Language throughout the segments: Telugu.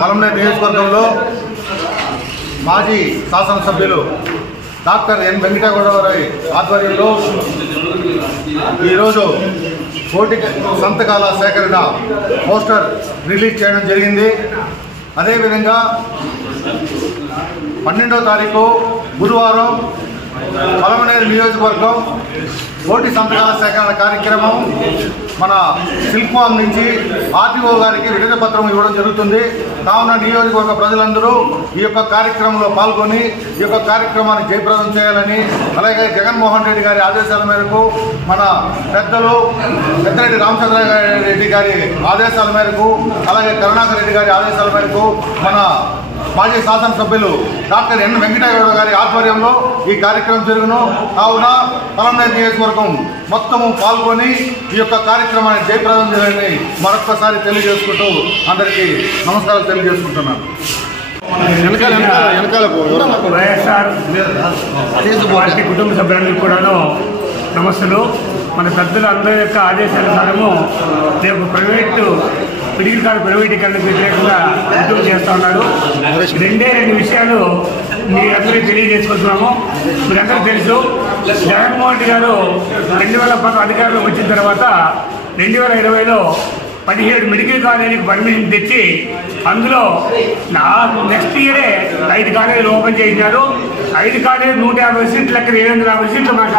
పలమనేరు నియోజకవర్గంలో మాజీ శాసనసభ్యులు డాక్టర్ ఎన్ వెంకటగౌడరావు ఆధ్వర్యంలో ఈరోజు కోటి సంతకాల సేకరణ పోస్టర్ రిలీజ్ చేయడం జరిగింది. అదేవిధంగా 12వ తారీఖు గురువారం పలమనేరు నియోజకవర్గం కోటి సంతకాల సేకరణ కార్యక్రమం మన సిల్క్వామ్ నుంచి ఆర్టీఓ గారికి వినతి పత్రం ఇవ్వడం జరుగుతుంది. కావున నియోజకవర్గ ప్రజలందరూ ఈ యొక్క కార్యక్రమంలో పాల్గొని ఈ యొక్క కార్యక్రమాన్ని జయప్రదం చేయాలని, అలాగే జగన్మోహన్ రెడ్డి గారి ఆదేశాల మేరకు మన పెద్దలు పెద్దిరెడ్డి రామచంద్రారెడ్డి గారి ఆదేశాల మేరకు, అలాగే కరుణాకర్ రెడ్డి గారి ఆదేశాల మేరకు మన మాజీ శాసనసభ్యులు డాక్టర్ ఎన్ వెంకటగౌడ గారి ఆధ్వర్యంలో ఈ కార్యక్రమం జరుగును. కావున పలమనేరు నియోజకవర్గం మొత్తము పాల్గొని ఈ యొక్క కార్యక్రమాన్ని జయప్రదం చేయాలని మరొక్కసారి తెలియజేసుకుంటూ అందరికీ నమస్కారాలు తెలియజేసుకుంటున్నాను. వైఎస్ఆర్ పార్టీ కుటుంబ సభ్యులందరికీ కూడాను నమస్సులు. మన పెద్దలు అందరి యొక్క ఆదేశానుసారము రేపు మెడికల్ కాలేజ్ ప్రైవేటీకరణకు వ్యతిరేకంగా ఉద్యమం చేస్తూ ఉన్నాడు. రెండు విషయాలు మీరందరూ తెలియజేసుకుంటున్నాము. మీరందరూ తెలుసు, జగన్మోహన్ రెడ్డి గారు 2010 అధికారంలో వచ్చిన తర్వాత 2020లో 17 మెడికల్ కాలేజీకి పర్మిషన్ తెచ్చి అందులో నెక్స్ట్ ఇయరే 5 కాలేజీలు ఓపెన్ చేసినారు. 5 కాలేజీలు 150 సీట్లు లెక్క 750 సీట్లు మన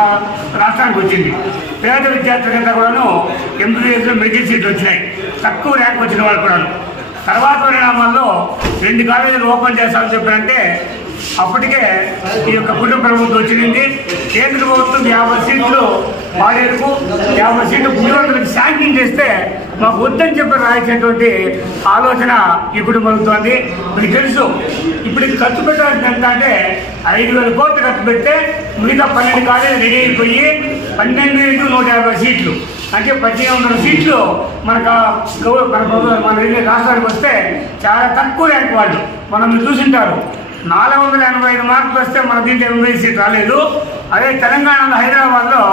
రాష్ట్రానికి వచ్చింది. పేద విద్యార్థులంతా కూడాను ఎంబీబీఎస్లో మెడికల్ సీట్లు వచ్చినాయి, తక్కువ ర్యాంక్ వచ్చిన వాళ్ళు కూడాను. తర్వాత పరిణామాల్లో 2 కాలేజీలు ఓపెన్ చేస్తామని చెప్పారంటే అప్పటికే ఈ యొక్క కుటుంబ ప్రభుత్వం వచ్చింది. కేంద్ర ప్రభుత్వం 50 సీట్లు పాడేరుకు 50 సీట్లు పులివెందులకు శాంక్షన్ చేస్తే మాకు వద్దని చెప్పి రాయించేటువంటి ఆలోచన ఈ కుటుంబంతోంది. మీకు తెలుసు, ఇప్పుడు ఖర్చు పెట్టాల్సింది ఎంత అంటే 5,000 కోట్లు ఖర్చు పెడితే మిగతా 12 కాలేజీలు రెడీ అయిపోయి 12,150 సీట్లు అంటే 1,800 సీట్లు మన రాష్ట్రానికి వస్తే చాలా తక్కువ ర్యాంక్ వాళ్ళు. మనం చూసింటారు 485 మార్కులు వస్తే మన దీంట్లో ఎంబీబీఎస్ సీట్ రాలేదు. అదే తెలంగాణలో హైదరాబాద్లో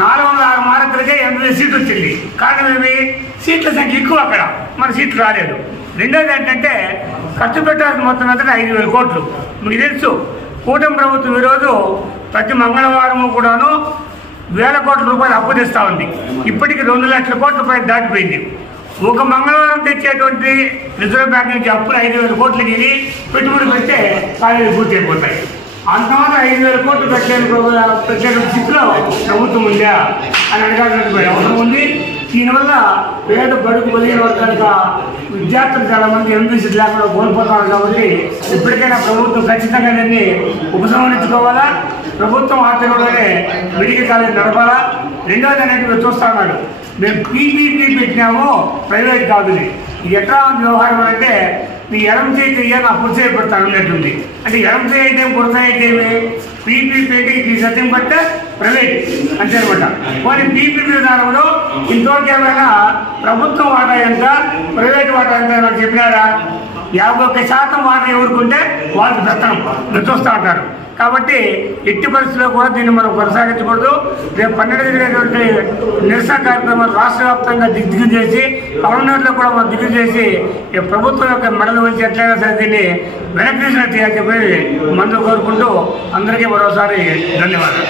406 మార్కులకే ఎంబీబీఎస్ సీట్ వచ్చింది. కారణం ఏమి? సీట్ల సంఖ్య ఎక్కువ, అక్కడ మన సీట్లు రాలేదు. రెండోది ఏంటంటే ఖర్చు పెట్టాల్సిన మొత్తం అంతా 5,000 కోట్లు. మీకు తెలుసు, కూటమి ప్రభుత్వం ఈరోజు ప్రతి మంగళవారము కూడాను 1,000 కోట్ల రూపాయలు అప్పు తెస్తూ ఉంది. ఇప్పటికి 2 లక్షల కోట్ల రూపాయలు దాటిపోయింది. ఒక మంగళవారం తెచ్చేటువంటి రిజర్వ్ బ్యాంక్ నుంచి అప్పులు 5,000 కోట్లు గిరి పెట్టుబడి పెడితే కాలేజీలు పూర్తి అయిపోతాయి. అంతమాత్రం 5,000 కోట్లు పెట్టేటువంటి స్థితిలో ప్రభుత్వం ఉందా అని అడగాల్సినటువంటి అవసరం ఉంది. దీనివల్ల పేద బడుగు బలిగిన వర్గాలుగా విద్యార్థులు చాలా మంది ఎంబీసీ లేకుండా కోల్పోతున్నారు. కాబట్టి ఇప్పటికైనా ప్రభుత్వం ఖచ్చితంగా దీన్ని ఉపసంహరించుకోవాలా, ప్రభుత్వం ఆధ్వర్యంలోనే మెడికల్ కాలేజ్ నడపాలా. రెండోది అనేది మీరు చూస్తా ఉన్నాడు, మేము పీపీపీ పెట్టినాము, ప్రైవేట్ కాదు. ఇది ఎట్లా ఉంది వ్యవహారం అంటే నీ ఎడం చేయి చెయ్యా నా పురుష పెడతాను అన్నట్టుంది. అంటే ఎడం చేయి అయితే పురుష అయితే పీపీపీ ఇది సత్యం పట్టే ప్రైవేట్ అంతే అనమాట. కానీ పీపీపీ విధానంలో ఇంతవరకు ఏమైనా ప్రభుత్వం వాటా ఎంత, ప్రైవేట్ వాటా ఎంత నాకు చెప్పినారా? 51% వాటా ఎవరుకుంటే వాళ్ళు పెత్తనం చూస్తూ ఉంటారు. కాబట్టి ఎట్టి పరిస్థితుల్లో కూడా దీన్ని మనం కొనసాగించకూడదు. రేపు 12 జరిగేటువంటి నిరసన కార్యక్రమాలు రాష్ట్ర వ్యాప్తంగా దిగ్విజయం చేసి పలమనేరులో కూడా మనం దిగ్విజయం చేసి ప్రభుత్వం యొక్క మెడలు వచ్చి ఎట్లయినా సరే దీన్ని వెనక్కి తీసినట్టు చెప్పి మనలో కోరుకుంటూ అందరికీ మరోసారి ధన్యవాదాలు.